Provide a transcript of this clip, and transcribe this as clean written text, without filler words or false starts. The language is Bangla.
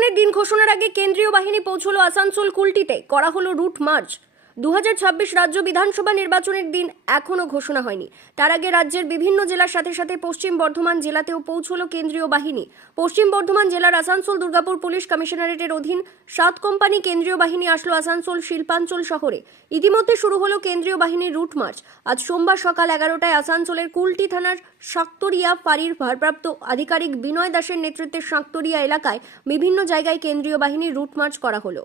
নির্বাচনের দিন ঘোষণার আগে কেন্দ্রীয় বাহিনী পৌঁছলো আসানসোল কুলটিতে। করা হলো রুট মার্চ। 2026 রাজ্য বিধানসভা নির্বাচনের দিন এখনো ঘোষণা হয়নি। তার আগে রাজ্যের বিভিন্ন জেলার সাথে সাথে পশ্চিম বর্ধমান জেলাতেও পৌঁছলো কেন্দ্রীয় বাহিনী। পশ্চিম বর্ধমান জেলার আসানসোল দুর্গাপুর পুলিশ কমিশনারেটের অধীন 7 কোম্পানি কেন্দ্রীয় বাহিনী আসলো আসানসোল শিল্পাঞ্চল শহরে। ইতিমধ্যে শুরু হলো কেন্দ্রীয় বাহিনীর রুট মার্চ। আজ সোমবার সকাল 11টায় আসানসোলের কুলটি থানার শাক্তরিয়া ফাঁড়ির ভারপ্রাপ্ত আধিকারিক বিনয় দাসের নেতৃত্বে শাক্তরিয়া এলাকায় বিভিন্ন জায়গায় কেন্দ্রীয় বাহিনীর রুট মার্চ করা হলো।